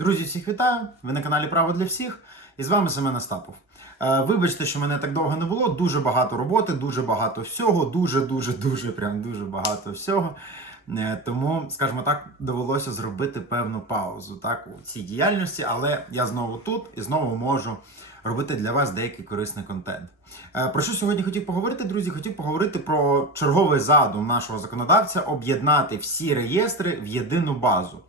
Друзі, всіх вітаю! Ви на каналі Право для всіх і з вами Семен Остапов. Е, Вибачте, що мене так довго не було. Дуже багато роботи, дуже багато всього, дуже, дуже, дуже, прям дуже багато всього. Е, Тому, скажімо так, довелося зробити певну паузу так, у цій діяльності, але я знову тут і знову можу робити для вас деякий корисний контент. Е, Про що сьогодні хотів поговорити, друзі? Хотів поговорити про черговий задум нашого законодавця об'єднати всі реєстри в єдину базу.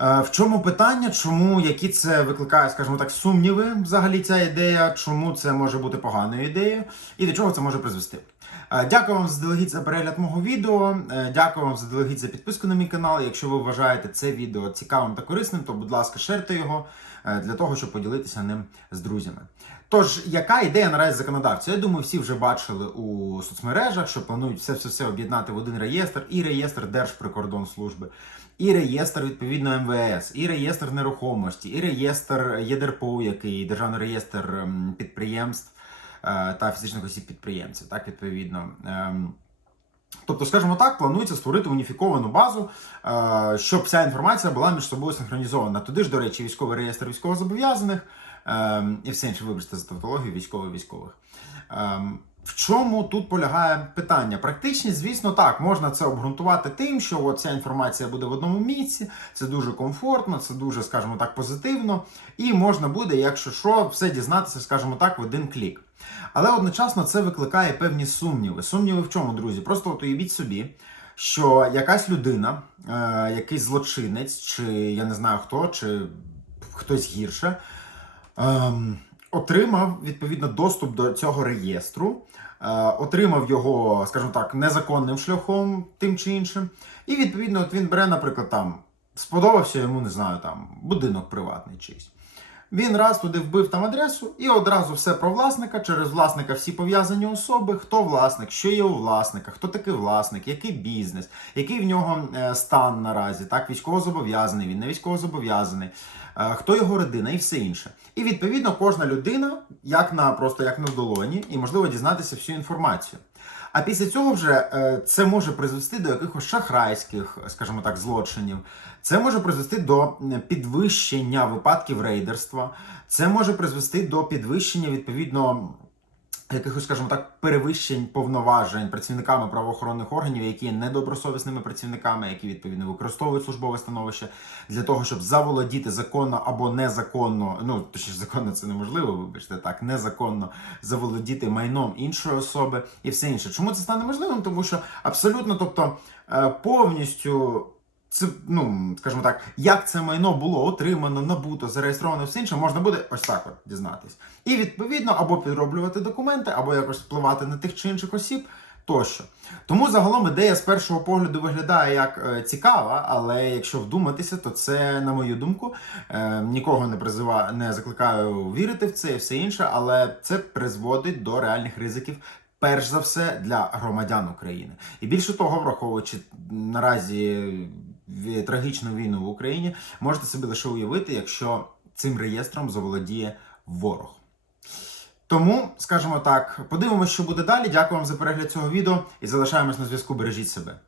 Е, В чому питання? Чому які це викликає, скажімо так, сумніви взагалі ця ідея? Чому це може бути поганою ідеєю і до чого це може призвести? Е, Дякую вам заздалегідь за перегляд мого відео. Е, Дякую вам заздалегідь за підписку на мій канал. Якщо ви вважаєте це відео цікавим та корисним, то будь ласка, шерте його е, для того, щоб поділитися ним з друзями. Тож, яка ідея наразі законодавця? Я думаю, всі вже бачили у соцмережах, що планують все все все об'єднати в один реєстр, і реєстр Держприкордонслужби, і реєстр відповідно МВС, і реєстр нерухомості, і реєстр ЄДРПУ, який державний реєстр підприємств та фізичних осіб підприємців, так відповідно. Ем, Тобто, скажімо так, планується створити уніфіковану базу, е, щоб вся інформація була між собою синхронізована. Туди ж, до речі, військовий реєстр військовозобов'язаних е, і все інше, вибачте за тавтологію військово-військових. В чому тут полягає питання? Практичність, звісно, так, можна це обґрунтувати тим, що ця інформація буде в одному місці, це дуже комфортно, це дуже, скажімо так, позитивно, і можна буде, якщо що, все дізнатися, скажімо так, в один клік. Але одночасно це викликає певні сумніви. Сумніви в чому, друзі? Просто от уявіть собі, що якась людина, е, якийсь злочинець, чи я не знаю хто, чи хтось гірше, ем, отримав відповідно доступ до цього реєстру, е, отримав його, скажімо так, незаконним шляхом, тим чи іншим. І відповідно, от він бере, наприклад, там сподобався йому, не знаю, там будинок приватний чийсь. Він раз туди вбив там адресу і одразу все про власника. Через власника всі пов'язані особи, хто власник, що є у власника, хто такий власник, який бізнес, який в нього е, стан наразі, так, військовозобов'язаний, він не військовозобов'язаний, е, хто його родина і все інше. І відповідно кожна людина, як на просто як на долоні, і можливо дізнатися всю інформацію. А після цього вже е, це може призвести до якихось шахрайських, скажімо так, злочинів. Це може призвести до підвищення випадків рейдерства. Це може призвести до підвищення відповідно. Якихось, скажімо так, перевищень повноважень працівниками правоохоронних органів, які є недобросовісними працівниками, які відповідно використовують службове становище для того, щоб заволодіти законно або незаконно, ну точніше, законно це неможливо, вибачте так, незаконно заволодіти майном іншої особи і все інше. Чому це стане можливим? Тому що абсолютно, тобто е, повністю. Це, ну, скажімо так, як це майно було отримано, набуто, зареєстровано, все інше, можна буде ось так от дізнатись. І відповідно або підроблювати документи, або якось впливати на тих чи інших осіб тощо. Тому загалом ідея з першого погляду виглядає як е, цікава, але якщо вдуматися, то це, на мою думку, е, нікого не призиваю, не закликаю вірити в це і все інше, але це призводить до реальних ризиків. Перш за все для громадян України, і більше того, враховуючи наразі трагічну війну в Україні, можете собі лише уявити, якщо цим реєстром заволодіє ворог. Тому, скажімо так, подивимося, що буде далі. Дякую вам за перегляд цього відео і залишаємось на зв'язку. Бережіть себе.